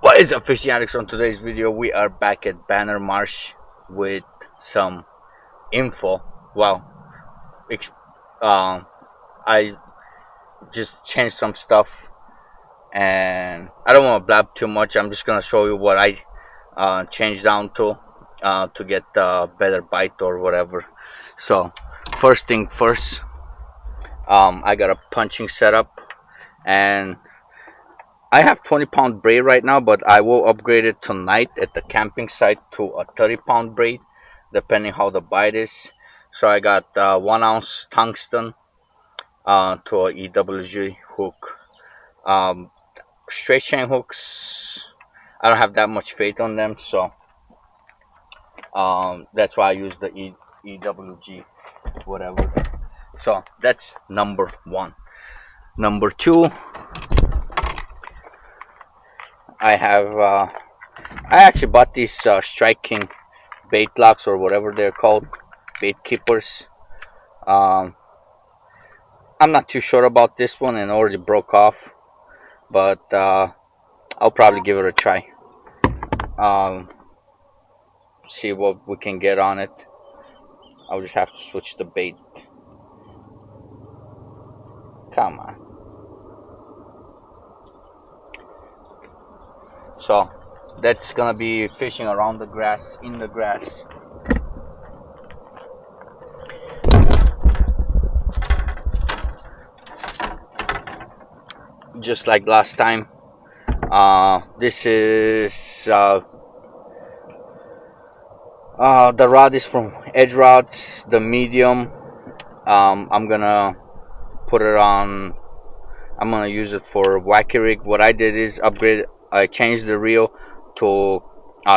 What is up, fishing addicts? On today's video, we are back at Banner Marsh with some info. Well, ex- um, I just changed some stuff, and I don't want to blab too much. I'm just gonna show you what I changed down to get a better bite or whatever. So, first thing first, I got a punching setup, and I have 20-pound braid right now, but I will upgrade it tonight at the camping site to a 30-pound braid, depending how the bite is. So I got 1 ounce tungsten to a EWG hook. Um, Straight chain hooks, I don't have that much faith on them, so that's why I use the EWG, whatever. So that's number one. Number two, I have I actually bought these striking bait locks or whatever they're called, bait keepers. Um, I'm not too sure about this one and already broke off, but I'll probably give it a try. Um, See what we can get on it. I'll just have to switch the bait. Come on. So that's gonna be fishing around the grass, in the grass. Just like last time. This is the rod is from Edge Rods, the medium. I'm gonna put it on. I'm gonna use it for wacky rig. What I did is upgrade. I changed the reel to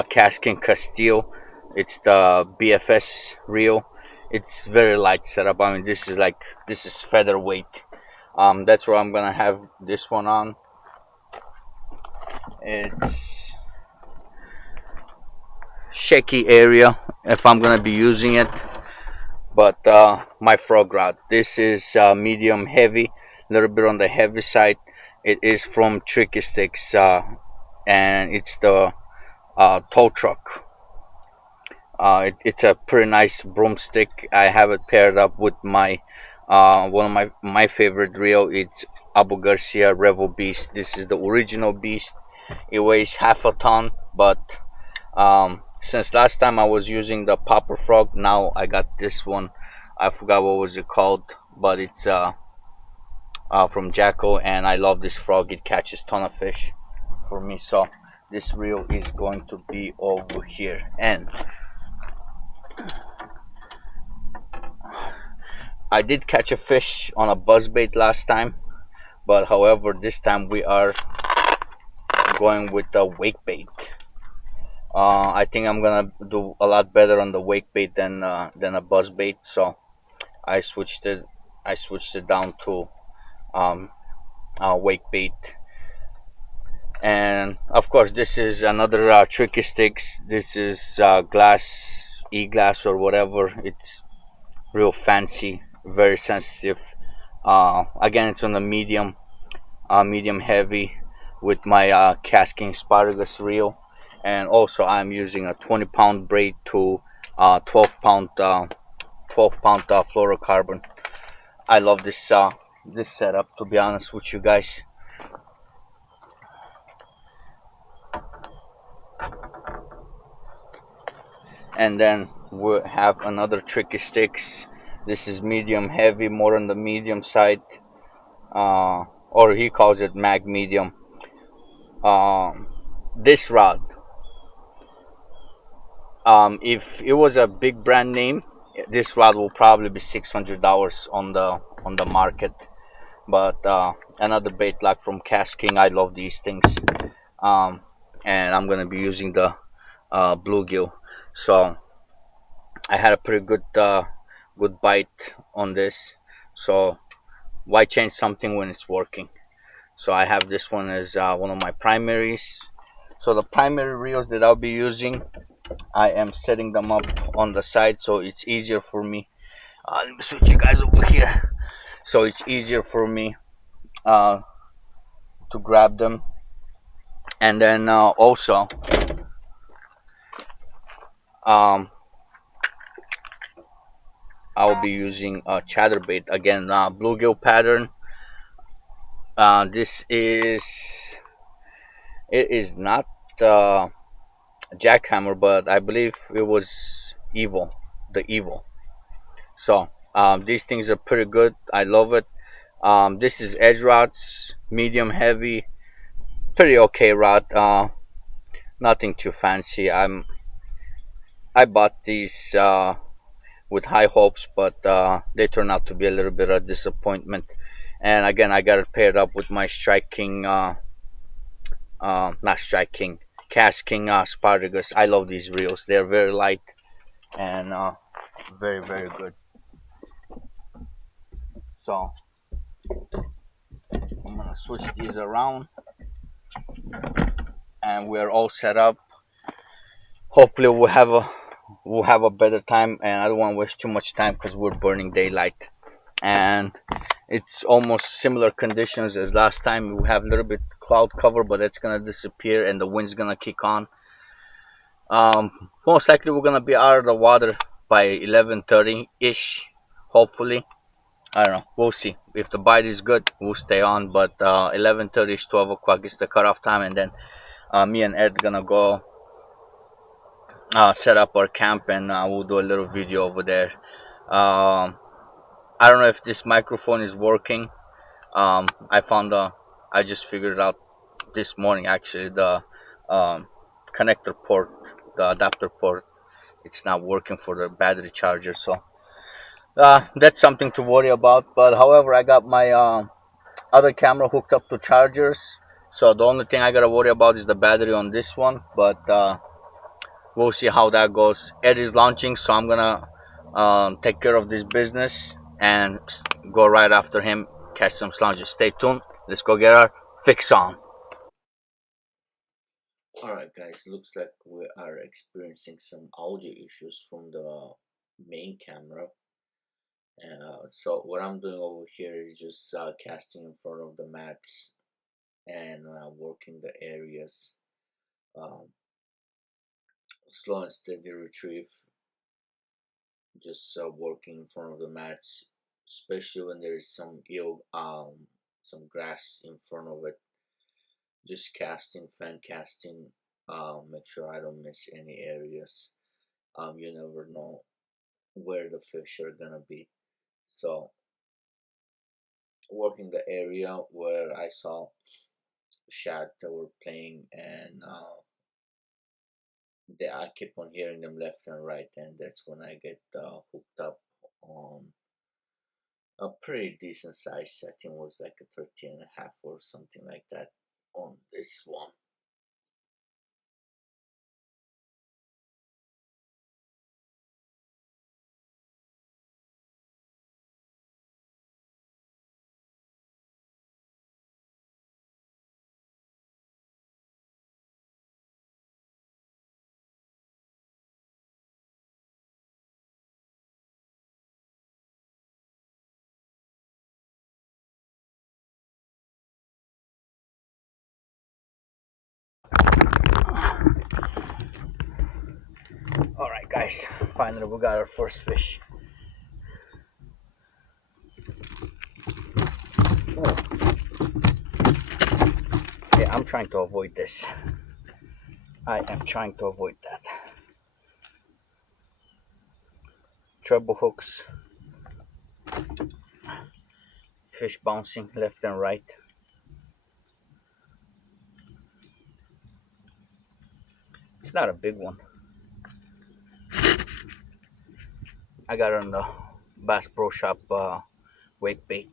Casking Castile. It's the BFS reel. It's very light setup. I mean, this is featherweight. That's where I'm gonna have this one on. It's shaky area if I'm gonna be using it, but my frog rod. This is medium heavy, a little bit on the heavy side. It is from Tricky Sticks, and it's the tow truck. It's a pretty nice broomstick. I have it paired up with my one of my favorite reel. It's Abu Garcia Revo Beast. This is the original Beast. It weighs half a ton, but since last time I was using the popper frog, now I got this one. I forgot what was it called, but it's from Jacko, and I love this frog. It catches ton of fish for me. So this reel is going to be over here, and I did catch a fish on a buzzbait last time, but however this time we are going with the wake bait. I think I'm gonna do a lot better on the wake bait than a buzz bait. So I switched it. I switched it down to wake bait. And of course, this is another Tricky Sticks. This is glass, e-glass or whatever. It's real fancy, very sensitive. Again, it's on the medium heavy with my casking asparagus reel. And also I'm using a 20-pound braid to 12-pound fluorocarbon. I love this setup, to be honest with you guys. And then we'll have another Tricky Sticks. This is medium heavy, more on the medium side, or he calls it mag medium. This rod, if it was a big brand name, this rod will probably be $600 on the market. But another bait lock from Casking. I love these things, and I'm gonna be using the bluegill. So I had a pretty good bite on this. So why change something when it's working? So I have this one as one of my primaries. So the primary reels that I'll be using, I am setting them up on the side so it's easier for me. Let me switch you guys over here. So it's easier for me to grab them. And then also um, I'll be using chatterbait again, bluegill pattern. This is it is not uh, jackhammer, but I believe it was evil, the evil. So these things are pretty good. I love it. This is edge rods, medium heavy, pretty okay rod. Nothing too fancy. I bought these with high hopes, but they turned out to be a little bit of disappointment. And again, I got it paired up with my striking, not striking, casking Spartacus. I love these reels. They're very light and very very good. So I'm gonna switch these around, and we're all set up. Hopefully, we'll have a better time, and I don't want to waste too much time because we're burning daylight, and it's almost similar conditions as last time. We have a little bit cloud cover, but it's gonna disappear, and the wind's gonna kick on. Most likely, we're gonna be out of the water by 11:30 ish. Hopefully, I don't know. We'll see. If the bite is good, we'll stay on. But 11:30 is 12 o'clock is the cutoff time, and then me and Ed gonna go set up our camp, and we'll do a little video over there. Um, I don't know if this microphone is working. I found I just figured it out this morning actually. The um, connector port, the adapter port, it's not working for the battery charger. So that's something to worry about. But however, I got my other camera hooked up to chargers. So the only thing I gotta worry about is the battery on this one. But we'll see how that goes. Ed is launching, so I'm gonna take care of this business and go right after him, catch some slunges. Stay tuned. Let's go get our fix on. Alright, guys, looks like we are experiencing some audio issues from the main camera. So, what I'm doing over here is just casting in front of the mats and working the areas. Um, Slow and steady retrieve, just working in front of the mats, especially when there is some grass in front of it. Just casting, fan casting. Make sure I don't miss any areas. You never know where the fish are gonna be. So working the area where I saw shad that were playing, and I keep on hearing them left and right, and that's when I get hooked up on a pretty decent size. I think it was like a 13 and a half or something like that on this one. All right, guys, finally we got our first fish. Yeah, I'm trying to avoid this. I am trying to avoid that. Treble hooks, fish bouncing left and right. It's not a big one. I got it on the Bass Pro Shop wake bait.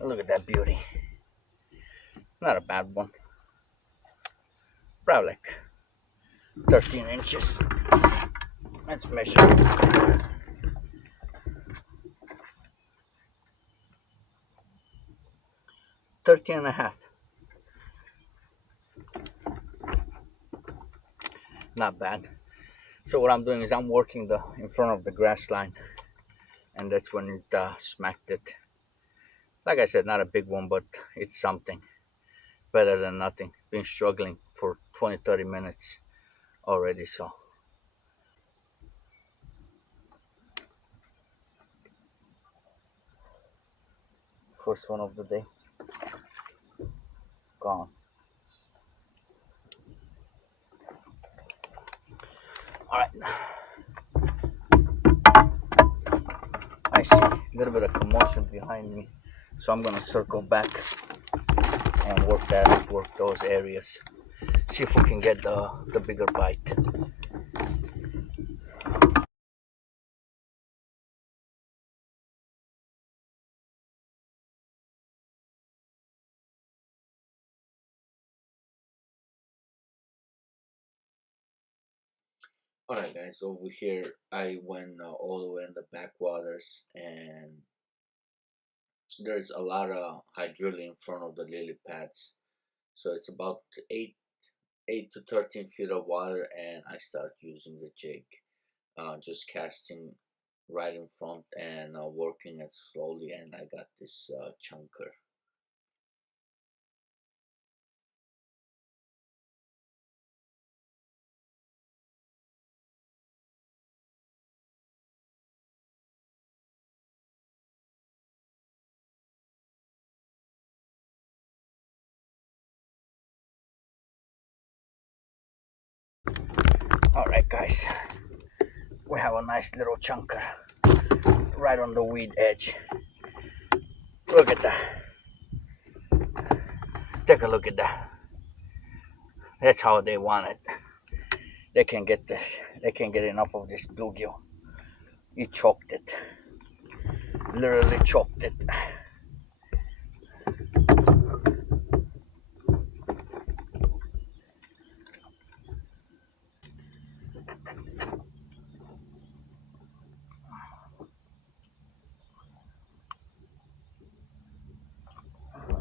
Look at that beauty. Not a bad one. Probably like 13 inches. Let's measure. 13 and a half. Not bad. So what I'm doing is I'm working the in front of the grass line, and that's when it smacked it. Like I said, not a big one, but it's something better than nothing. Been struggling for 20, 30 minutes already, so first one of the day gone. All right, I see a little bit of commotion behind me, so I'm gonna circle back and work those areas. See if we can get the bigger bite. Alright, guys, over here I went all the way in the backwaters, and there's a lot of hydrilla in front of the lily pads. So it's about 8 to 13 feet of water, and I start using the jig, just casting right in front and working it slowly, and I got this chunker. Alright, guys, we have a nice little chunker right on the weed edge. Look at that. Take a look at that. That's how they want it. They can get this. They can't get enough of this bluegill. He choked it. Literally choked it.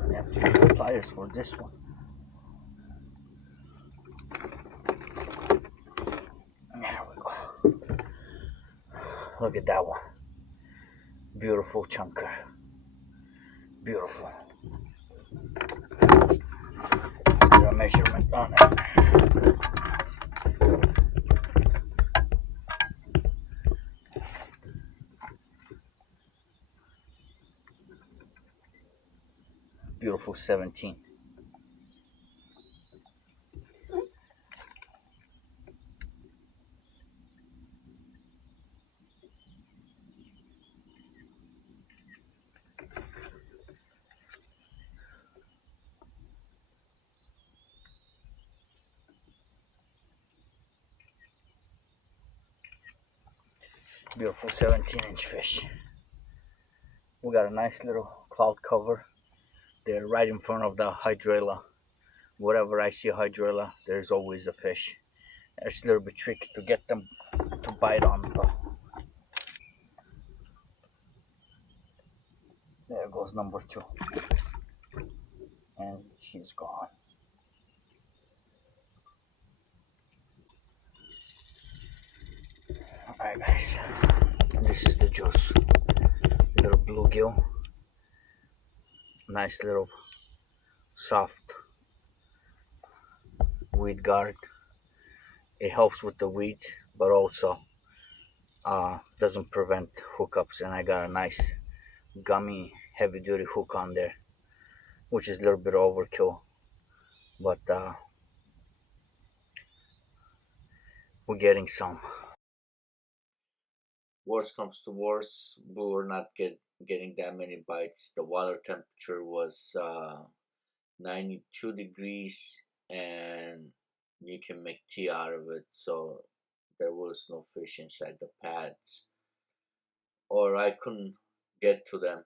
I have to use the pliers for this one. There we go. Look at that one. Beautiful chunker. Beautiful. Let's get a measurement on it. Beautiful 17. Beautiful 17-inch fish. We got a nice little cloud cover. They're right in front of the hydrilla. Wherever I see a hydrilla, there's always a fish. It's a little bit tricky to get them to bite on though. There goes number 2. And she's gone. Alright, guys. This is the juice. Little bluegill. Nice little soft weed guard. It helps with the weeds, but also doesn't prevent hookups. And I got a nice gummy heavy duty hook on there, which is a little bit overkill, but we're getting some. Worst comes to worst, we were not getting that many bites. The water temperature was 92 degrees, and you can make tea out of it, so there was no fish inside the pads, or I couldn't get to them,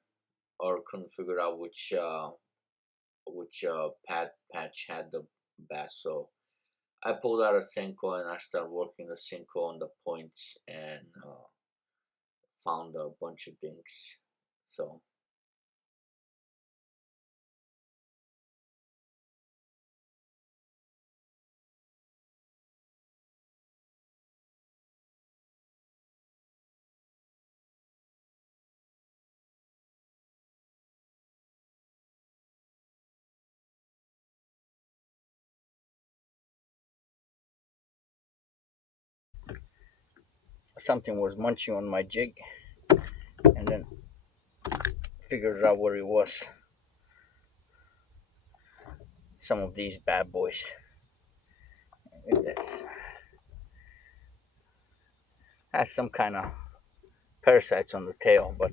or couldn't figure out which pad patch had the bass. So I pulled out a Senko and I started working the Senko on the points, and found a bunch of dinks. So something was munching on my jig, and then figured out where it was. Some of these bad boys. This has some kind of parasites on the tail, but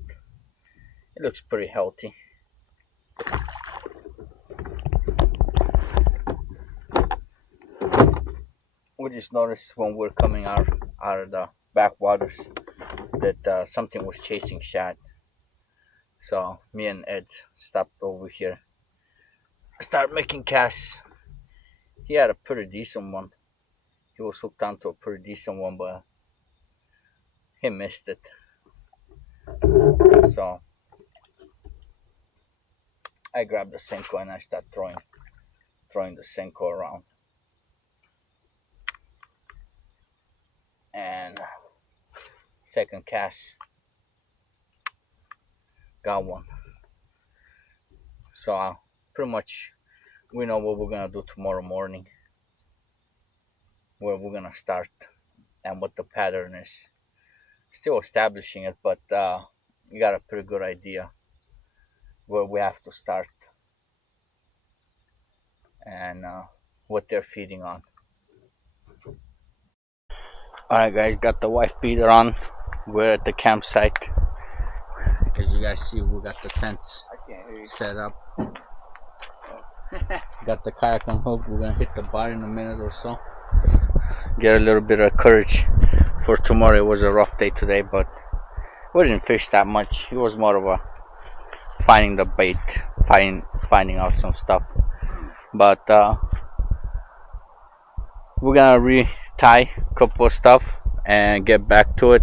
it looks pretty healthy. We just noticed when we're coming out of the backwaters that something was chasing shad. So me and Ed stopped over here, start making casts. He had a pretty decent one. He was hooked onto a pretty decent one, but he missed it. So I grabbed the Senko and I started throwing the Senko around. And second cast, got one. So pretty much we know what we're gonna do tomorrow morning, where we're gonna start, and what the pattern is. Still establishing it, but you got a pretty good idea where we have to start and what they're feeding on. Alright guys, got the wife beater on. We're at the campsite. As you guys see, we got the tents set up. Got the kayak on hook. We're gonna hit the bar in a minute or so. Get a little bit of courage for tomorrow. It was a rough day today, but we didn't fish that much. It was more of a finding the bait, finding out some stuff. But we're gonna retie a couple of stuff and get back to it.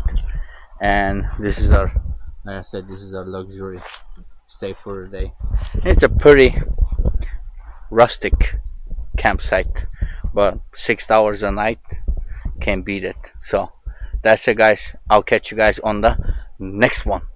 And this is our, like I said, this is our luxury stay for the day. It's a pretty rustic campsite, but $6 a night can't beat it. So that's it guys. I'll catch you guys on the next one.